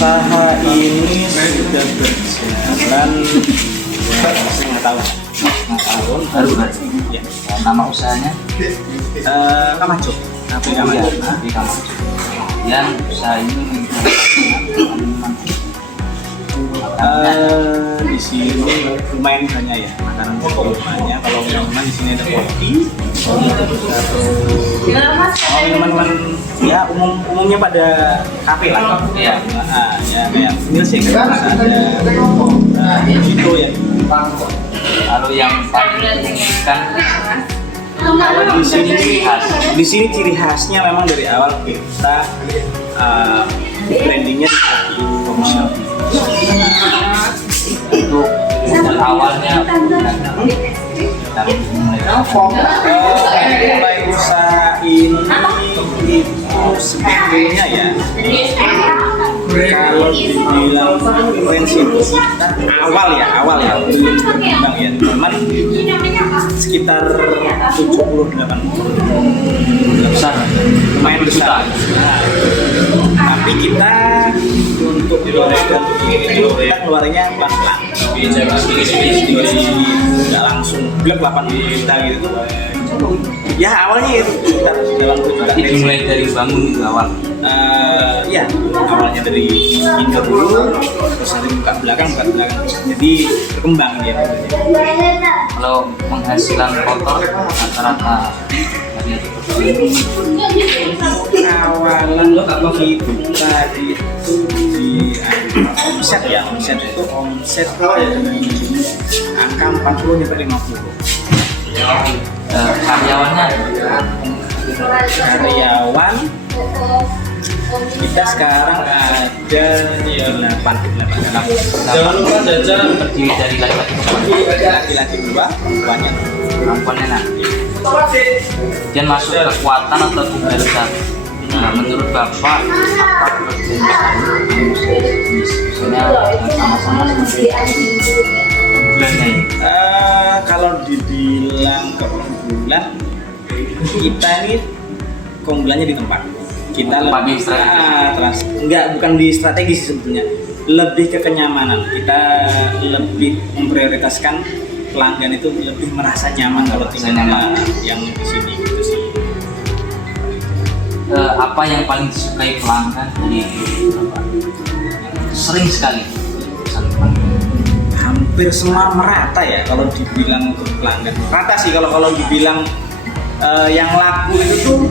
Usaha ini sudah berjalan setengah tahun. Baru kan? Ya. Nama usahanya? Kamajo. Nabi Kamajo. Kamajo. Nabi Kamajo. Yang usaha ini di sini lumayan banyak ya makanan minumannya. Kalau minuman di sini ada kopi, minuman ya umumnya pada kafe lah. Iya. Ya kayak milkshake, terus ada mojito ya. Lalu yang paling diinginkan Kalau di sini ciri khasnya memang dari awal kita brandingnya seperti coffee shop. untuk modal awalnya Mulai usaha ini itu sebetulnya ya kalau dibilang prinsip kita awal ya belum berkembang ya teman sekitar 70-80 besar, lumayan besar. Tapi kita untuk beredar kita keluarnya pelan-pelan. Nggak langsung blek 80 juta gitu tuh. Ya awalnya itu sekitar 80 juta. Jadi dimulai dari bangun itu awal. Ya awalnya dari indoor dulu, terus nanti buka belakang. Jadi berkembang ya. Kalau penghasilan kotor rata-rata dari Awalan kita itu di omset itu omset angka 40 sampai 50. Karyawannya Karyawan kita sekarang ada 8. jangan lupa jajan terdiri dari Laki-laki 2, perempuannya perempuannya nanti. Dia masuk kekuatan atau tinggal satu. Nah, menurut Bapak apa perbedaan misalnya sama-sama bulannya ini? Kalau dibilang keunggulan kita ini keunggulannya di tempat. Kita Tempat di bukan di strategi sih sebetulnya, lebih ke kenyamanan. Kita lebih memprioritaskan pelanggan itu lebih merasa nyaman kalau tinggal yang di sini gitu sih. Apa yang paling disukai pelanggan dari Bapak? Sering sekali Hampir semua merata ya kalau dibilang untuk pelanggan. Rata sih kalau dibilang yang laku itu tuh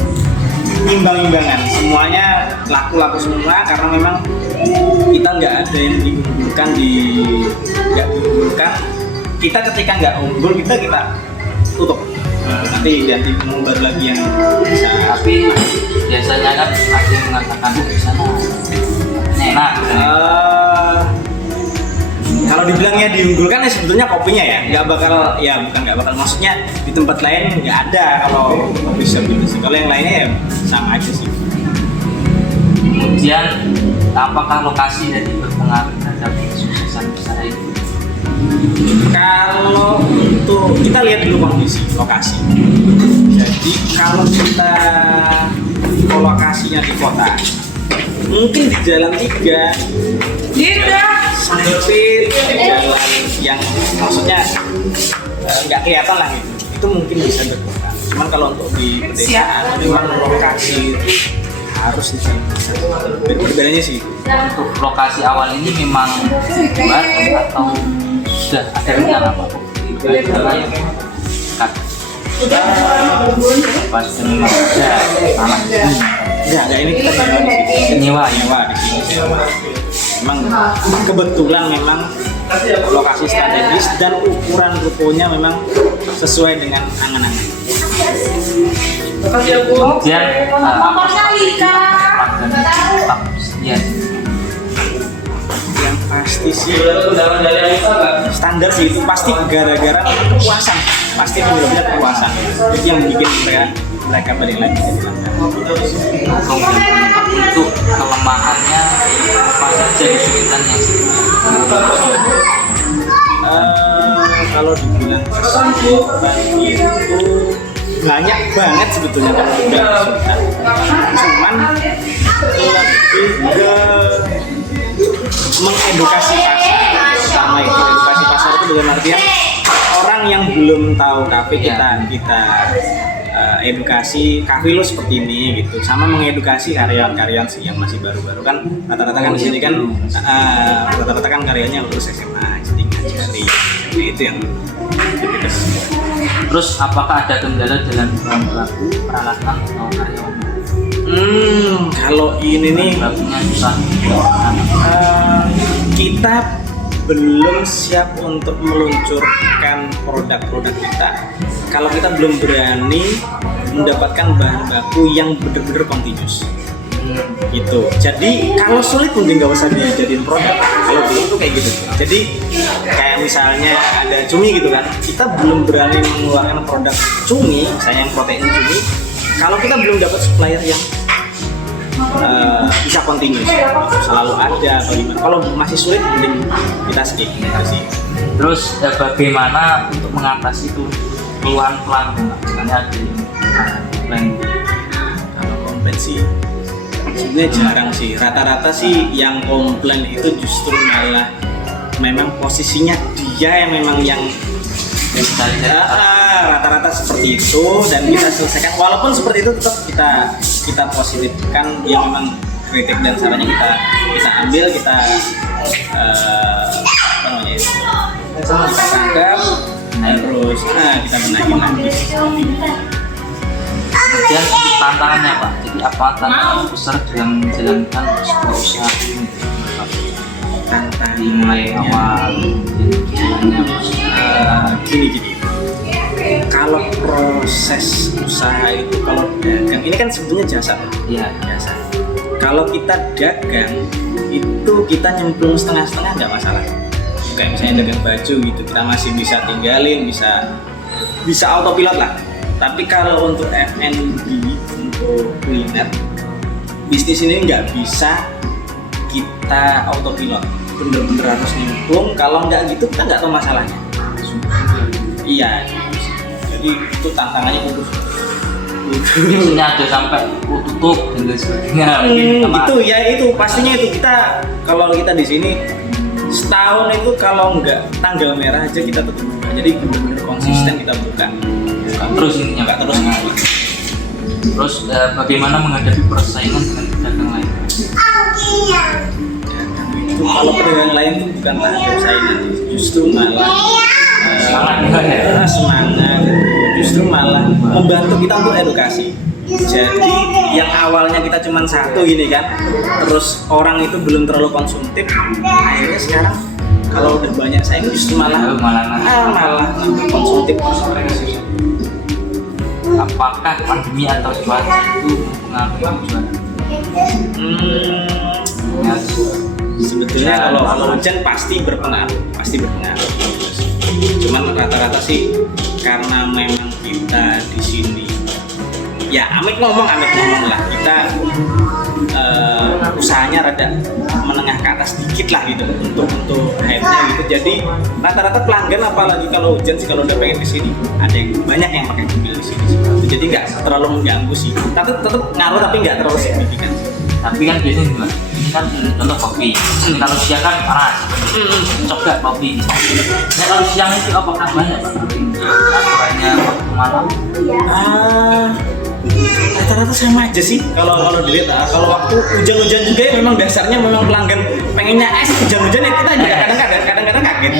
imbang-imbangan. Semuanya laku semua karena memang kita nggak ada yang diunggulkan Kita ketika nggak unggul kita tutup. Nanti ganti menu baru lagi yang bisa. Tapi biasanya kan ada yang mengatakan di sana enak. Kalau dibilangnya diunggulkan ya sebetulnya kopinya ya bukan nggak bakal, maksudnya di tempat lain nggak ada kalau kopi shop gitu sih. Kalau yang lainnya ya sama aja sih. Kemudian apakah lokasi dari berpengaruh terhadap kesuksesan usaha itu? Kalau untuk kita lihat dulu kondisi lokasi. Jadi kalau kita lokasinya di kota, mungkin di jalan 3 sampai jalan yang maksudnya nggak kelihatan lah gitu. Itu mungkin bisa berkembang. Cuman kalau untuk di pedesaan memang lokasi itu harus dicari. Bedanya sih. Untuk lokasi awal ini memang buat atau sudah ada rencana Pak? Karena yang dekat pas memang ada tanah Enggak, ini kita nyewa di sini. Memang kebetulan memang lokasi strategis dan ukuran rukonya memang sesuai dengan angan-angan. Kemudian Yang pasti sih standar sih itu pasti gara-gara kepuasan, pasti penyebabnya kepuasan. Itu yang bikin mereka balik lagi jadi pelanggan. Untuk kelemahannya apa saja kesulitan yang kalau dibilang kesulitan itu banyak banget sebetulnya kalau udah kesulitan. Cuman lebih ke mengedukasi pasar, pertama itu edukasi pasar itu dalam artian orang yang belum tahu kafe kita edukasi kafe lo seperti ini gitu, sama mengedukasi karyawan-karyawan sih yang masih baru-baru kan rata-rata kan di sini kan rata-rata kan karyanya lulus SMA jadi ngajari itu yang gitu. Terus apakah ada kendala dalam bahan baku, peralatan atau karyawan? Kalau ini nih Bakunya susah. kita belum siap untuk meluncurkan produk-produk kita kalau kita belum berani mendapatkan bahan baku yang benar-benar continuous gitu. Jadi kalau sulit mending nggak usah dijadiin produk, kalau belum tuh kayak gitu. Jadi kayak misalnya ada cumi gitu kan, kita belum berani mengeluarkan produk cumi, misalnya yang protein cumi, kalau kita belum dapat supplier yang bisa continuous, selalu ada atau gimana. Kalau masih sulit mending kita skip gitu sih. Terus bagaimana untuk mengatasi itu keluhan pelanggan? Misalnya ada yang komplain. Kalau komplain sih sebenarnya jarang sih. Rata-rata sih yang komplain itu justru malah memang posisinya dia yang memang yang rata-rata seperti itu dan kita selesaikan. Walaupun seperti itu tetap kita positifkan, dia memang kritik dan sarannya kita ambil, kita kita tangkap, terus kita benahi lagi. Kemudian tantangannya Pak, jadi apa tantangan besar dalam menjalankan sebuah usaha ini? Dari mulai awal, jalannya gini. Kalau proses usaha itu, kalau dagang ini kan sebetulnya jasa. Iya, Jasa. Kalau kita dagang itu kita nyemplung setengah-setengah nggak masalah. Kayak misalnya dagang baju gitu, kita masih bisa tinggalin, bisa autopilot lah. Tapi kalau untuk F&B, untuk kuliner, bisnis ini nggak bisa kita autopilot, bener-bener harus nyemplung. Kalau nggak gitu kita nggak tahu masalahnya. Iya, jadi itu tantangannya untuk biasanya ada sampai tutup dan lain sebagainya. Itu ya, itu pastinya itu. Kita kalau kita di sini setahun itu kalau nggak tanggal merah aja kita tetap buka. Jadi bener-bener konsisten kita buka. Terus ininya Nggak terus gitu. Terus bagaimana menghadapi persaingan dengan pedagang lain? Itu kalau pedagang lain itu bukan terhadap saingan, justru malah semangat, justru malah membantu kita untuk edukasi. Jadi yang awalnya kita cuma satu gini kan, terus orang itu belum terlalu konsumtif, akhirnya sekarang kalau udah banyak saing justru malah konsumtif. Apakah pandemi atau cuaca itu mempengaruhi jualan? Sebetulnya kalau hujan pasti berpengaruh. Cuman rata-rata sih karena memang kita di sini, ya amit ngomong lah, kita usahanya rada menengah ke atas dikit lah gitu untuk hype-nya gitu. Jadi rata-rata pelanggan apalagi kalau hujan sih, kalau udah pengen kesini ada yang banyak yang pakai mobil di sini. Jadi nggak terlalu mengganggu sih. Tetap ngaruh tapi nggak terlalu signifikan. Tapi kan biasanya juga ini kan contoh kopi. Kalau siang kan panas. Coba kopi. Nah kalau siang itu apakah banyak aturannya waktu malam? Rata-rata sama aja sih kalau dilihat. Kalau waktu hujan-hujan juga ya memang dasarnya memang pelanggan pengennya es, hujan-hujan ya kita juga kadang-kadang kaget.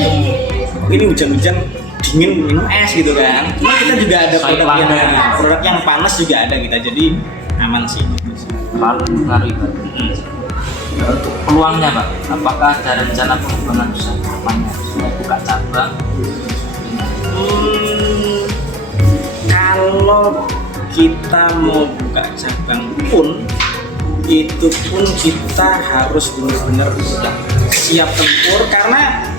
Ini hujan-hujan dingin minum es gitu kan. Cuma kita juga ada produk yang panas juga ada kita, jadi aman sih. Terlalu mempengaruhi Pak. Untuk peluangnya Pak, apakah ada rencana pengembangan usaha kedepannya? Sudah buka cabang? Kalau kita mau buka cabang pun, itu pun kita harus benar-benar siap tempur, karena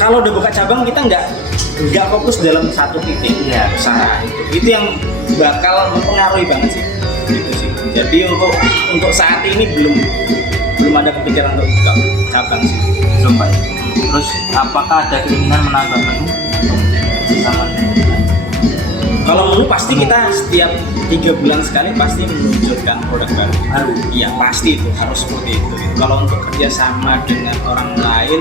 kalau udah buka cabang kita nggak fokus dalam satu titik usaha. Itu yang bakal mempengaruhi banget sih. Gitu sih. Jadi untuk saat ini belum ada kepikiran untuk buka cabang sih. Belum Pak. Terus apakah ada keinginan menambah menu sama Kalau menu pasti kita setiap 3 bulan sekali pasti meluncurkan produk baru. Iya pasti itu harus seperti itu. Kalau untuk kerjasama dengan orang lain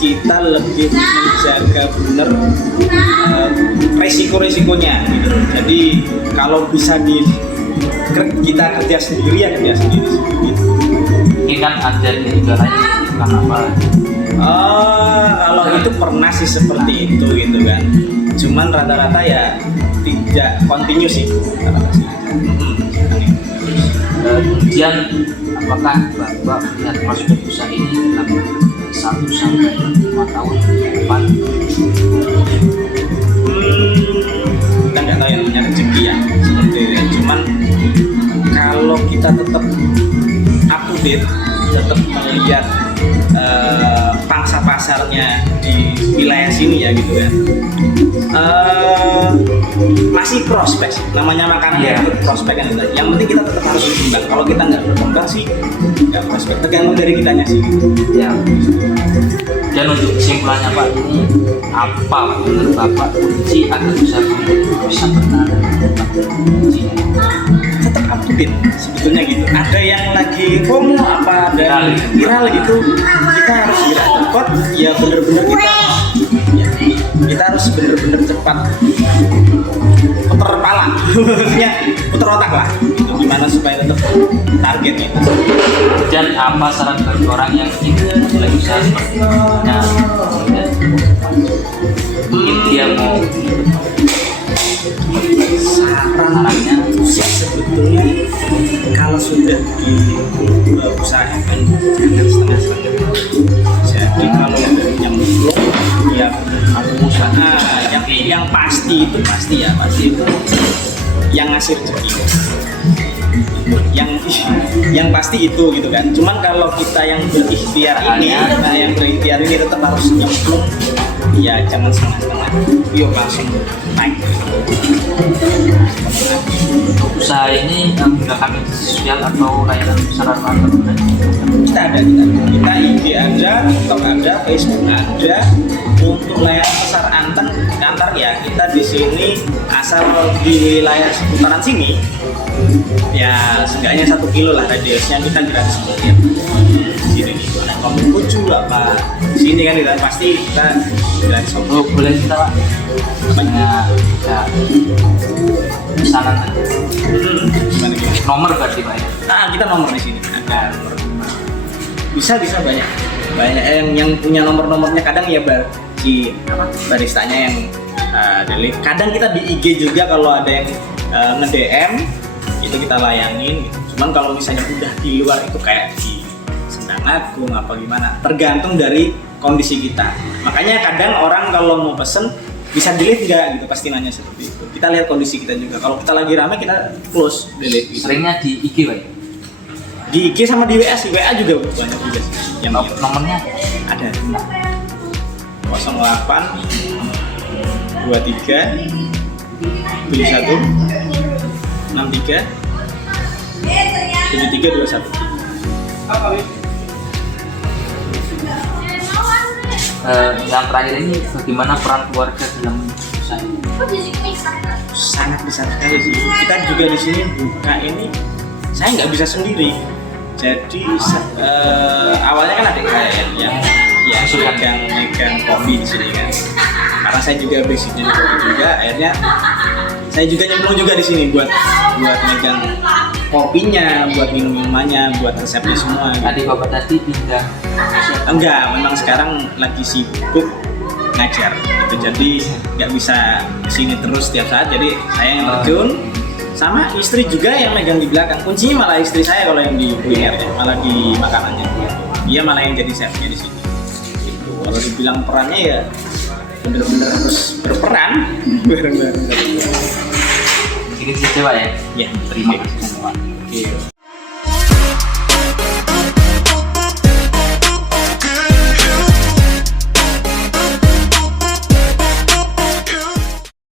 kita lebih menjaga benar resiko-resikonya gitu. Jadi kalau bisa kita kerja sendiri ya kerja sendiri gitu. Ini kan ada di negara lain kan apa? Kalau itu pernah sih seperti itu gitu kan. Cuman rata-rata ya tidak kontinu sih rata-rata sih. Kemudian apakah Bapak melihat prospek usaha ini dalam 1 sampai 5 tahun ke depan? Kita nggak tahu yang namanya rezeki ya seperti itu. Cuman kalau kita tetap up to date, tetap melihat pangsa pasarnya di wilayah sini ya gitu kan, masih prospek sih. Namanya makanan ya itu prospek kan. Yang penting kita tetap harus berkembang. Kalau kita nggak berkembang sih nggak prospek, tergantung dari kitanya sih Ya. Dan untuk kesimpulannya Pak, ini apa menurut Bapak kunci agar usaha bisa bertahan? tetap up to date sebetulnya gitu. Ada yang lagi promo apa ada viral gitu, kita harus gerak cepat ya, bener-bener kita harus bener-bener cepat puter kepala maksudnya puter otak lah gitu, gimana supaya tetap targetnya. Dan apa saran bagi orang yang ingin mulai usaha seperti ini? Mungkin dia mau sarannya sih sebetulnya kalau sudah di usahakan jangan setengah-setengah. Jadi kalau nyemplung ya usaha yang pasti itu pasti itu yang ngasih rezeki. Yang pasti itu gitu kan. Cuman kalau kita yang berikhtiar ini tetap harus nyemplung ya, jangan setengah-setengah, yuk langsung naik. usaha ini menggunakan media sosial atau layanan sarana terbuka? Kita IG ada, TikTok ada, Facebook ada. Untuk layanan pasar antar ya kita di sini asal di wilayah seputaran sini ya seenggaknya 1 kilo lah radiusnya kita gratis ya. Sini kamu kucu apa sini kan kita pasti kita gratis. Oh, boleh kita Pak? Ya pesanan aja. Gimana? Nomor berarti Pak ya? Nah kita nomor di sini ada nomor. Bisa banyak yang punya nomornya kadang ya baristanya yang deliver. Kadang kita di IG juga kalau ada yang nge-DM itu kita layanin gitu. Cuman kalau misalnya udah di luar itu kayak di Sendang Agung apa gimana, tergantung dari kondisi kita. Makanya kadang orang kalau mau pesen bisa delete nggak gitu, pasti nanya seperti itu. Kita lihat kondisi kita juga. Kalau kita lagi rame kita close delete gitu. Seringnya di IG Pak ya? Di IG sama di WA sih, WA juga banyak juga sih. Yang nomornya ada 08 23 71 63 73 21. Yang terakhir ini bagaimana peran keluarga dalam usaha ini? Sangat besar sekali sih. Kita juga di sini buka ini, saya nggak bisa sendiri. Jadi awalnya kan adik saya yang megang kopi di sini kan. Karena saya juga basicnya di kopi juga, akhirnya saya juga nyemplung juga di sini buat megang kopinya, buat minumannya, buat resepnya semua. Gitu. Tadi Bapak tadi pindah? Enggak, memang sekarang lagi sibuk ngajar gitu, jadi nggak bisa kesini terus setiap saat, jadi saya yang terjun sama istri juga yang megang di belakang. Kuncinya malah istri saya kalau yang di kulinernya, malah di makanannya dia malah yang jadi chefnya di sini gitu. Kalau dibilang perannya ya bener-bener harus berperan bareng-bareng. Ini sih Pak ya? Ya, Terima kasih Pak.